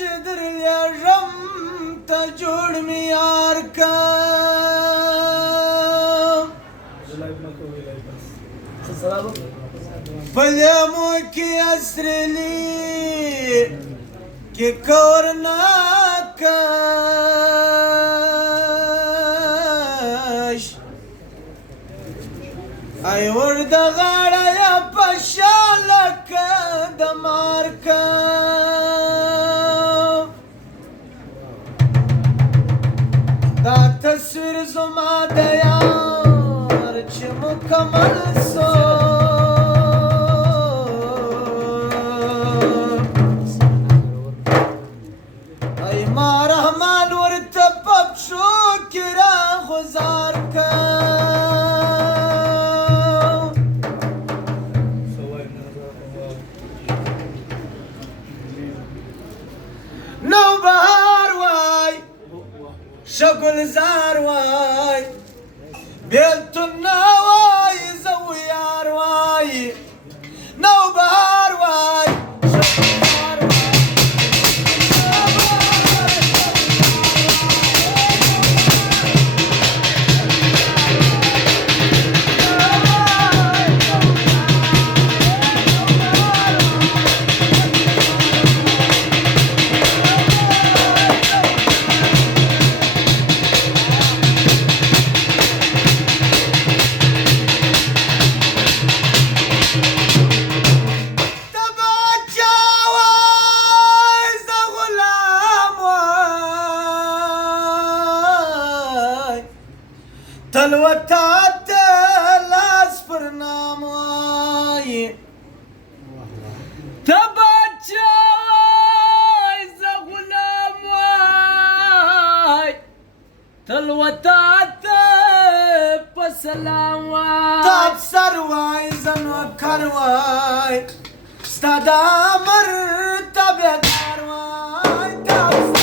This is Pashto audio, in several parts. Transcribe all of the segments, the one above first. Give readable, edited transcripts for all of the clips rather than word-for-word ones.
چې درلیږم ته جوړ مې یار کړم په لیمو کې اسرېلي کې کور ناکش ای ور د غاړه یا په شا لکه د مارکم دا تصویر زما د یار چې مکمل سو ای ما رحمان ورته په پښو کې راغوځار کړم نوبهار وای شګلزار وای بیلتون وای زویار وای نوبهار وای شګلزار تلوتات لاس پر نام وای تبچا وای ز غلام وای تلوتات په سلام وای تاب سر وای زنو کر وای ستا د امر تابعدار وای تاب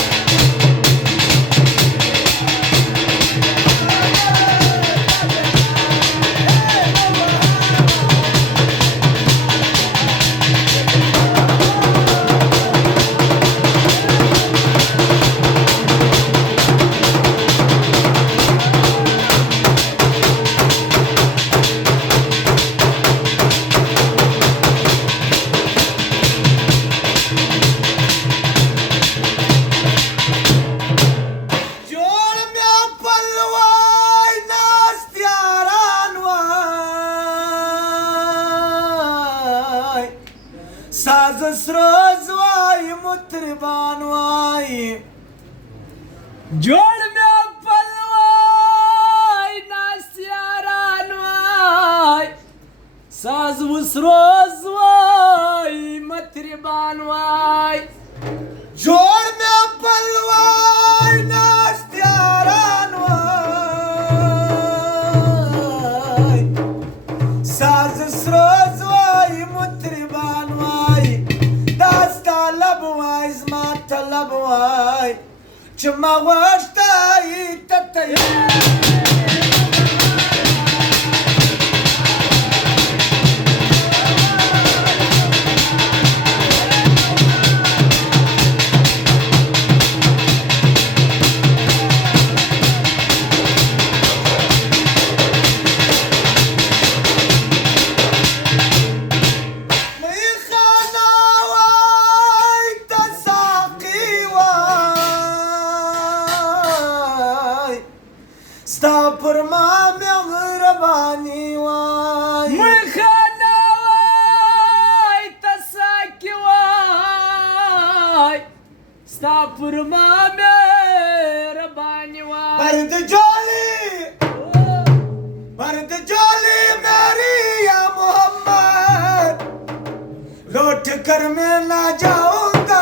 ساز سروز وای مطربان وای جوړ مې خپل وای ناست یاران وای ساز وسروز وای مطربان وای جوړ مې خپل وای ناست یاران وای ساز سروز وای مطربان وای طلب وای زما طلب وای چې ما غوښتای ته ستا پر ما مهرباني وای مخانه وای تساکي وای ستا پر ما مهرباني وای برد جولی میری یا محمد لوٹ کر میں نہ جاؤں گا